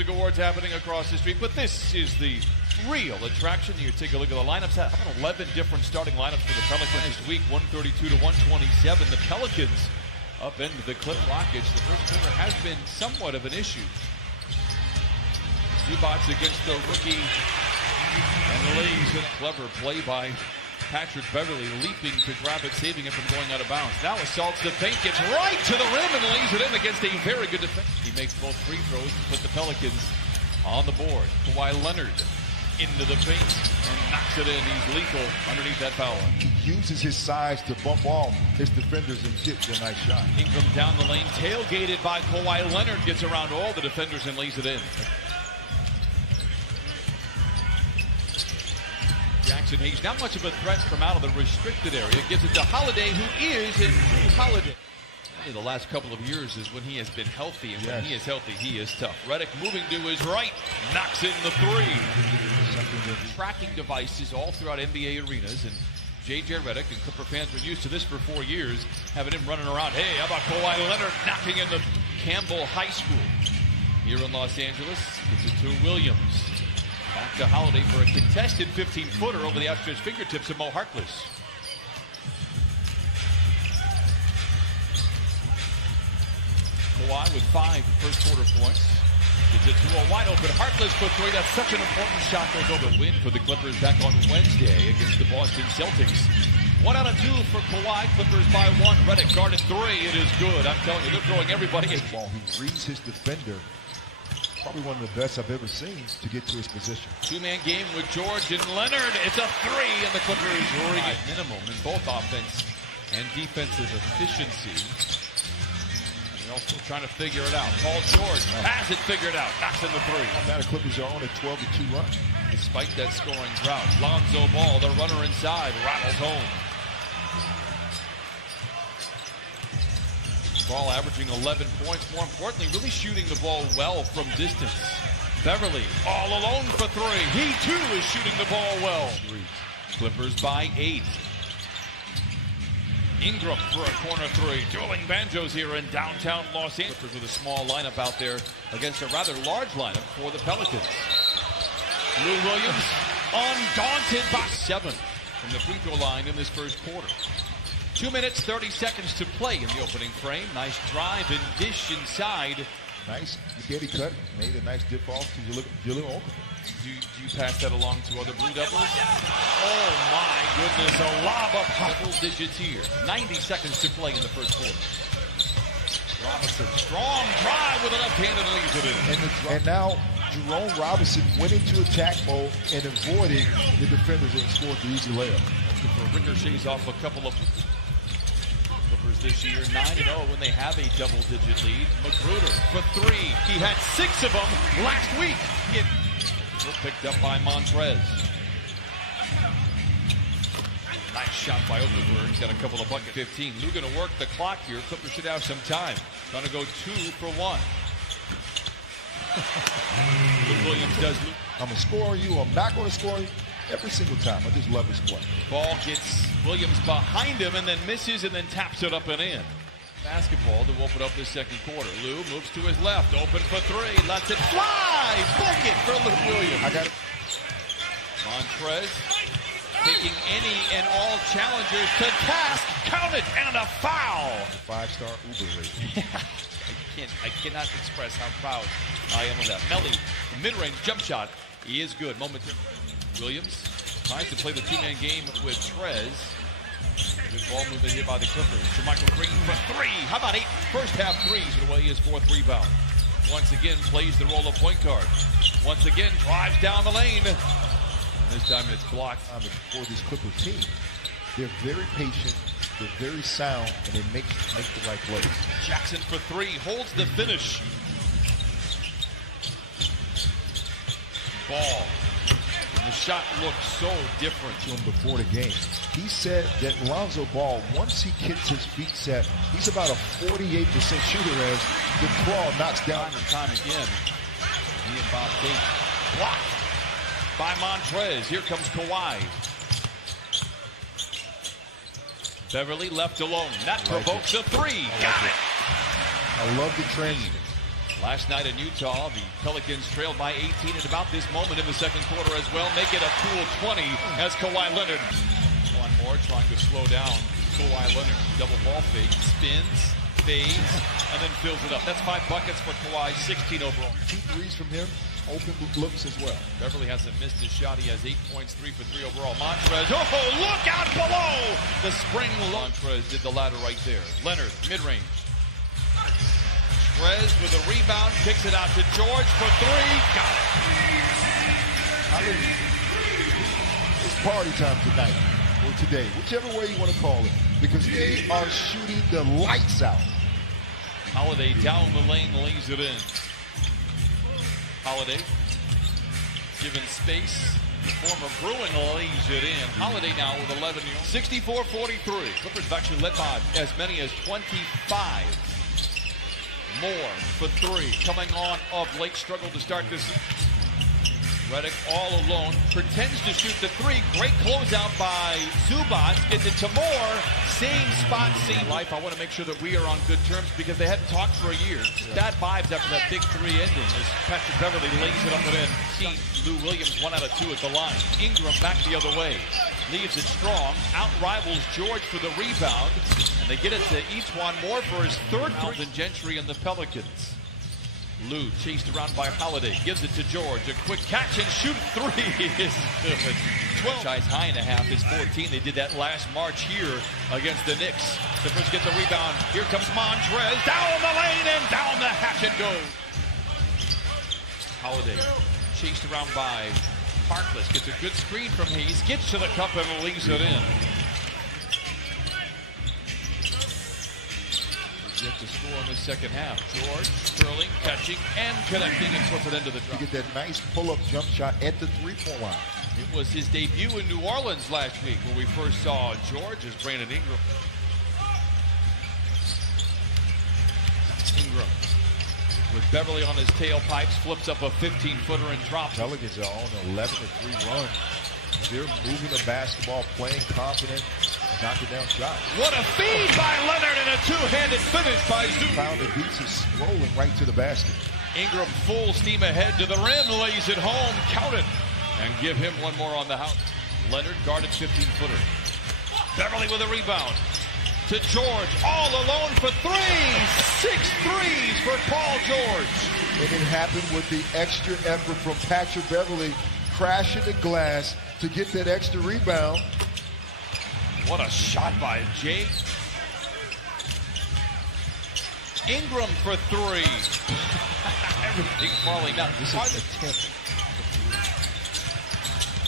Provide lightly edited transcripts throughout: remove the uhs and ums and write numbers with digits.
music awards happening across the street, but this is the real attraction. You take a look at the lineups. How about 11 different starting lineups for the Pelicans this week, 132 to 127. The Pelicans upend the Clip blockage. The first quarter has been somewhat of an issue. Zubats against the rookie and the Lays. Clever play by Patrick Beverly, leaping to grab it, saving it from going out of bounds. Now assaults the paint, gets right to the rim and lays it in against a very good defense. He makes both free throws to put the Pelicans on the board. Kawhi Leonard into the paint and knocks it in. He's lethal underneath that foul line. He uses his size to bump off his defenders and gets a nice shot. Ingram down the lane, tailgated by Kawhi Leonard, gets around all the defenders and lays it in. Jackson Hayes, not much of a threat from out of the restricted area. Gives it to Holiday, who is in Holiday. Only the last couple of years is when he has been healthy, and when he is healthy, he is tough. Redick moving to his right, knocks in the three. Tracking devices all throughout NBA arenas, and J.J. Redick, and Clipper fans were used to this for 4 years, having him running around. Hey, how about Kawhi Leonard knocking in the Campbell High School here in Los Angeles? Gets it to Williams. Back to Holiday for a contested 15-footer over the outstretched fingertips of Mo Harkless. Kawhi with 5 first quarter points. Gets it to a wide open Harkless for 3. That's such an important shot. Goes over. Win for the Clippers back on Wednesday against the Boston Celtics. 1 out of 2 for Kawhi. Clippers by 1. Redick guarded 3. It is good. I'm telling you, they're throwing everybody at ball. He reads his defender. Probably one of the best I've ever seen to get to his position. Two-man game with George and Leonard. It's a 3, and the Clippers ring at minimum in both offense and defensive efficiency. And they're also trying to figure it out. Paul George has it figured out. Knocks in the 3. Now the Clippers are on a 12-2 run. Despite that scoring drought, Lonzo Ball, the runner inside, rattles home. Ball averaging 11 points. More importantly, really shooting the ball well from distance. Beverly all alone for 3. He too is shooting the ball well. Clippers by 8. Ingram for a corner 3. Dueling banjos here in downtown Los Angeles. Clippers with a small lineup out there against a rather large lineup for the Pelicans. Lou Williams undaunted by 7 from the free throw line in this first quarter. 2 minutes, 30 seconds to play in the opening frame. Nice drive and dish inside. Nice spaghetti cut. Made a nice dip off to Jaleel Okafor. Do you pass that along to other Blue Devils? Oh my goodness, a lob up double digits here. 90 seconds to play in the first quarter. Robinson, strong drive with a left hand and leaves it in. And now Jerome Robinson went into attack mode and avoided the defenders and scored the easy layup. Looking for ricochets off a couple of Clippers this year, 9-0 when they have a double-digit lead. Magruder for 3. He had 6 of them last week. Picked up by Montrez. Nice shot by Okafor. He's got a couple of buckets. 15. Lou going to work the clock here. Clippers should have some time. Going to go 2 for 1. Lou Williams does. I'm going to score you. I'm not going to score you. Every single time. I just love his play. Ball gets Williams behind him and then misses and then taps it up and in. Basketball to open up this second quarter. Lou moves to his left. Open for 3. Lets it fly. Bucket for Lou Williams. I got it. Montrez taking any and all challengers to task. Count it and a foul. 5-star Uber rating. I cannot express how proud I am of that. Melly, mid-range jump shot. He is good. Momentarily. Williams tries to play the two-man game with Trez. Good ball movement here by the Clippers. JaMychal Green for 3. How about 8 first half threes away his 4th rebound. Once again plays the role of point guard. Once again drives down the lane. And this time it's blocked. For this Clipper team, they're very patient, they're very sound, and they make the right plays. Jackson for 3. Holds the finish. Ball. The shot looked so different to him before the game. He said that Lonzo Ball, once he gets his feet set, he's about a 48% shooter as the claw knocks down. Time and time again. He and Bob Tate. Blocked by Montrez. Here comes Kawhi. Beverly left alone. That provokes a 3. Got it. I love the transition. Last night in Utah, the Pelicans trailed by 18 at about this moment in the second quarter as well. Make it a cool 20 as Kawhi Leonard. One more, trying to slow down Kawhi Leonard. Double ball fake, spins, fades, and then fills it up. That's 5 buckets for Kawhi, 16 overall. 2 threes from him, open looks as well. Beverly hasn't missed his shot. He has 8 points, 3 for 3 overall. Montrez, oh, look out below! The spring Montrez did the ladder right there. Leonard, mid-range. Montrez with a rebound, kicks it out to George for 3. Got it. It's party time tonight, or today, whichever way you want to call it, because they are shooting the lights out. Holiday down the lane, lays it in. Holiday given space. The former Bruin lays it in. Holiday now with 11 yards. 64-43. Clippers have actually led by as many as 25 more for 3. Coming on of late, struggle to start this. Redick all alone, pretends to shoot the 3. Great closeout by Zubac. Gets it to Moore. Same spot, same life. I want to make sure that we are on good terms because they hadn't talked for a year. Bad vibes after that big 3 ending as Patrick Beverly lays it up and in. See Lou Williams 1 out of 2 at the line. Ingram back the other way. Leaves it strong. Out-rivals George for the rebound. And they get it to Etuan Moore for his 3rd 3. And Gentry and the Pelicans. Lou chased around by Holiday, gives it to George, a quick catch and shoot 3 is good. 12 high and a half is 14. They did that last March here against the Knicks. Clippers get the rebound. Here comes Montrez, down the lane and down the hatch it goes. Holiday chased around by Harkless, gets a good screen from Hayes, gets to the cup and leaves it in. Yet to score in the second half. George, Sterling, catching and connecting and puts it into the drop. You get that nice pull-up jump shot at the 3-point line. It was his debut in New Orleans last week when we first saw George as Brandon Ingram. Ingram with Beverly on his tailpipes, flips up a 15-footer and drops. Pelicans are on an 11-3 run. They're moving the basketball, playing confident, knocking down shots. What a feed by Leonard and a 2-handed finish by Zubac. Found the beats is rolling right to the basket. Ingram full steam ahead to the rim, lays it home, count it, and give him one more on the house. Leonard guarded 15-footer. Beverly with a rebound to George, all alone for 3. 6 threes for Paul George. And it happened with the extra effort from Patrick Beverly, crashing the glass to get that extra rebound. What a shot by Jake. Ingram for 3. Everything falling down. This is the 10th.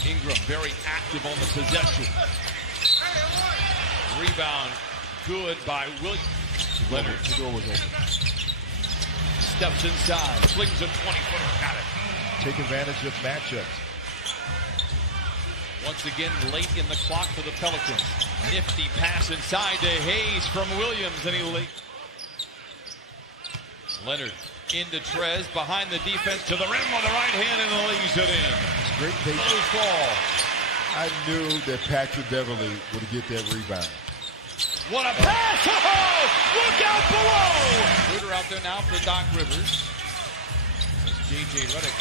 Ingram very active on the possession. Rebound good by Williams. Leonard. The door was open. Steps inside, flings a 20-footer. Got it. Take advantage of matchups. Once again, late in the clock for the Pelicans. Nifty pass inside to Hayes from Williams, and he late. Leonard into Trez, behind the defense to the rim on the right hand, and lays it in. It's great patience. Low ball. I knew that Patrick Beverly would get that rebound. What a pass! Oh, look out below! Ritter out there now for Doc Rivers. As J.J. Redick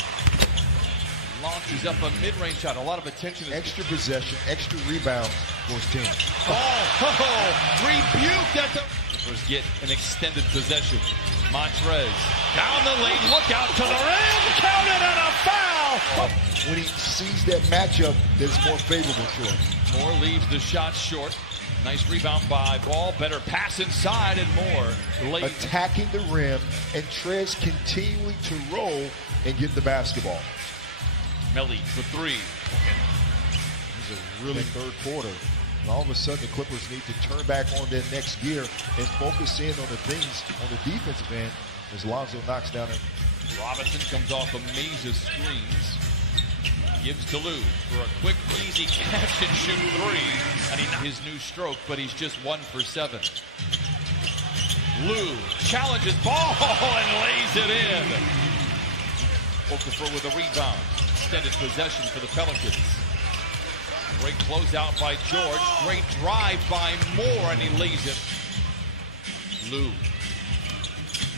launches up a mid-range shot. A lot of attention. Extra possession, extra rebound for his team. Rebuked at the... Clippers get an extended possession. Montrez down the lane, look out to the rim, counted and a foul! When he sees that matchup that's more favorable to him. Moore leaves the shot short. Nice rebound by Ball, better pass inside and Moore. Attacking the rim and Trez continuing to roll and get the basketball. Melly for 3. This is a really third quarter. And all of a sudden, the Clippers need to turn back on their next gear and focus in on the things on the defensive end as Lonzo knocks down it. Robinson comes off of Mays' screens. Gives to Lou for a quick, easy catch and shoot 3. And his new stroke, but he's just 1 for 7. Lou challenges Ball and lays it in. Okafor with a rebound. Extended possession for the Pelicans. Great closeout by George. Great drive by Moore, and he lays it. Lou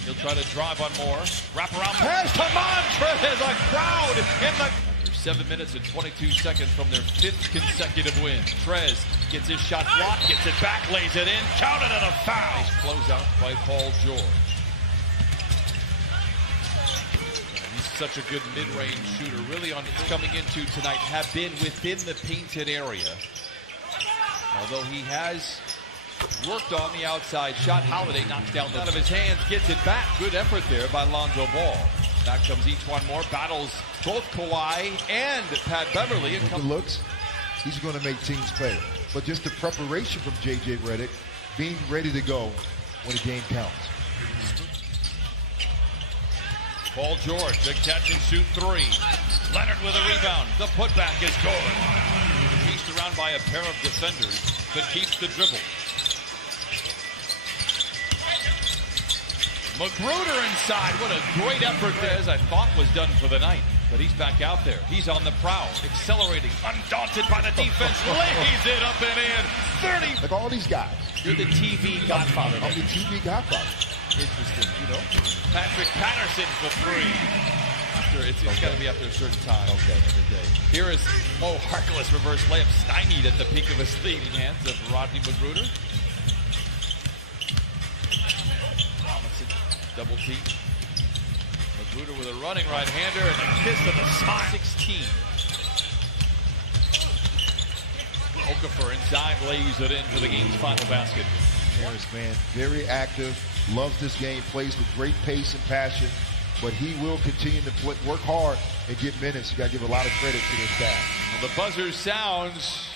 He'll try to drive on Moore. Wrap around pass to Montrez. A crowd in the... They're 7 minutes and 22 seconds from their 5th consecutive win. Trez gets his shot blocked, gets it back, lays it in, counted and a foul. Nice closeout by Paul George. He's such a good mid-range shooter. Really on coming into tonight have been within the painted area. Although he has worked on the outside shot. Holiday knocks down out of his hands, gets it back. Good effort there by Lonzo Ball. Back comes Each-One More, battles both Kawhi and Pat Beverly. And the looks, he's going to make teams pay. But just the preparation from J.J. Redick, being ready to go when the game counts. Paul George, the catch and shoot three. Leonard with a rebound. The putback is good. Chased around by a pair of defenders, but keeps the dribble. Magruder inside. What a great effort there, as I thought was done for the night. But he's back out there. He's on the prowl, accelerating, undaunted by the defense. Lays it up and in. 30. Like all these guys. You're the TV godfather. I'm the TV godfather. Interesting, you know. Patrick Patterson for three. It's got to be after a certain time. Okay, every day. Here is Mo Harkless reverse layup, stymied at the peak of his leading hands of Rodney Magruder. Robinson, double team. Magruder with a running right-hander and a kiss of the smile. 16. Okafor inside lays it in for the game's final basket. Harris, man, very active, loves this game, plays with great pace and passion, but he will continue to work hard and get minutes. You got to give a lot of credit to this guy. Well, the buzzer sounds.